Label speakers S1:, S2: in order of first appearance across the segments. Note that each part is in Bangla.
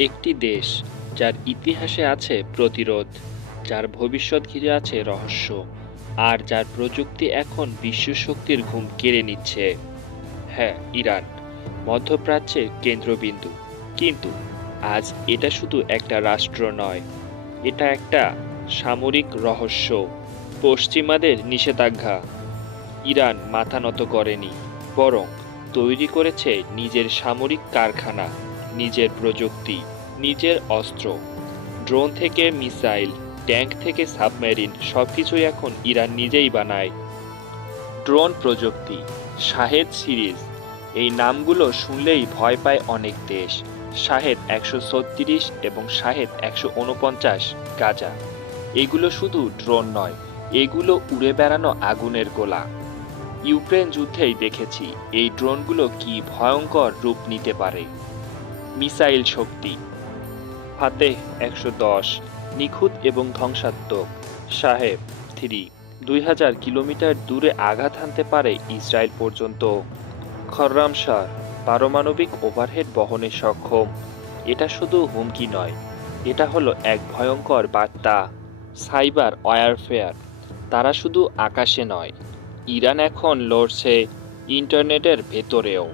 S1: একটি দেশ যার ইতিহাসে আছে প্রতিরোধ, যার ভবিষ্যৎ ঘিরে আছে রহস্য, আর যার প্রযুক্তি এখন বিশ্ব শক্তির ঘুম কেড়ে নিচ্ছে। হ্যাঁ ইরান, মধ্যপ্রাচ্যের কেন্দ্রবিন্দু। কিন্তু আজ এটা শুধু একটা রাষ্ট্র নয়, এটা একটা সামরিক রহস্য, পশ্চিমাদের নিষেধাজ্ঞা। ইরান মাথা নত করেনি, বরং তৈরি করেছে নিজের সামরিক কারখানা, নিজের প্রযুক্তি। নিজের অস্ত্র, ড্রোন থেকে মিসাইল, ট্যাঙ্ক থেকে সাবমেরিন সব কিছুই এখন ইরান নিজেই বানায়। ড্রোন প্রযুক্তি, শাহেদ সিরিজ, এই নামগুলো শুনলেই ভয় পায় অনেক দেশ। শাহেদ একশো ছত্রিশ এবং শাহেদ একশো উনপঞ্চাশ গাজা। এগুলো শুধু ড্রোন নয়, এগুলো উড়ে বেড়ানো আগুনের গোলা। ইউক্রেন যুদ্ধেই দেখেছি এই ড্রোনগুলো কি ভয়ঙ্কর রূপ নিতে পারে। মিসাইল শক্তি ফাতেহ একশো দশ, নিখুঁত এবং ধ্বংসাত্মক। সাহেব, থ্রি, দুই হাজার কিলোমিটার দূরে আঘাত হানতে পারে ইসরায়েল পর্যন্ত। খররাম শাহ পারমাণবিক ওভারহেড বহনে সক্ষম। এটা শুধু হুমকি নয়, এটা হলো এক ভয়ঙ্কর বার্তা। সাইবার ওয়ারফেয়ার, তারা শুধু আকাশে নয়, ইরান এখন লড়ছে ইন্টারনেটের ভেতরেও।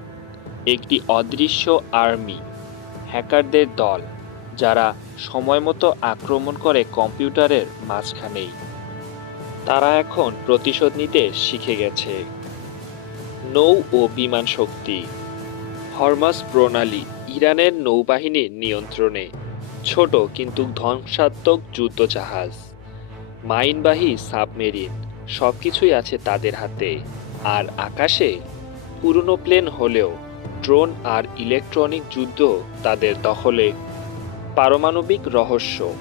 S1: একটি অদৃশ্য আর্মি, হ্যাকারদের দল। যারা সময়মতো আক্রমণ করে কম্পিউটারের মাঝখানেই। তারা এখন প্রতিশোধ নিতে শিখে গেছে। নৌ ও বিমান শক্তি। হরমাস প্রণালী ইরানের নৌবাহিনীর নিয়ন্ত্রণে। ছোট কিন্তু ধ্বংসাত্মক যুদ্ধজাহাজ। মাইনবাহী সাবমেরিন সবকিছুই আছে তাদের হাতে। আর আকাশে পুরনো প্লেন হলেও ড্রোন আর ইলেকট্রনিক যুদ্ধ তাদের দখলে পারমাণবিক রহস্য।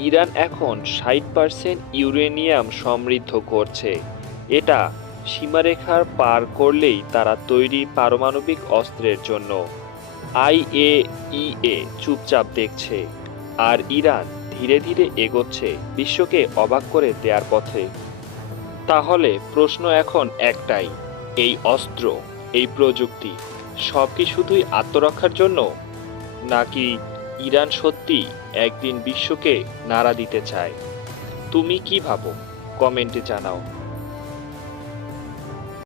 S1: ইরান এখন ষাট পার্সেন্ট ইউরেনিয়াম সমৃদ্ধ করছে। এটা সীমারেখার পার করলেই তারা তৈরি পারমাণবিক অস্ত্রের জন্য। আইএইএ চুপচাপ দেখছে। আর ইরান ধীরে ধীরে এগোচ্ছে বিশ্বকে অবাক করে দেওয়ার পথে। তাহলে প্রশ্ন এখন একটাই, এই অস্ত্র, এই প্রযুক্তি সব কি শুধুই আত্মরক্ষার জন্য? নাকি ইরান সত্যি একদিন বিশ্বকে নাড়া দিতে চায়। তুমি কি ভাবো? কমেন্টে জানাও।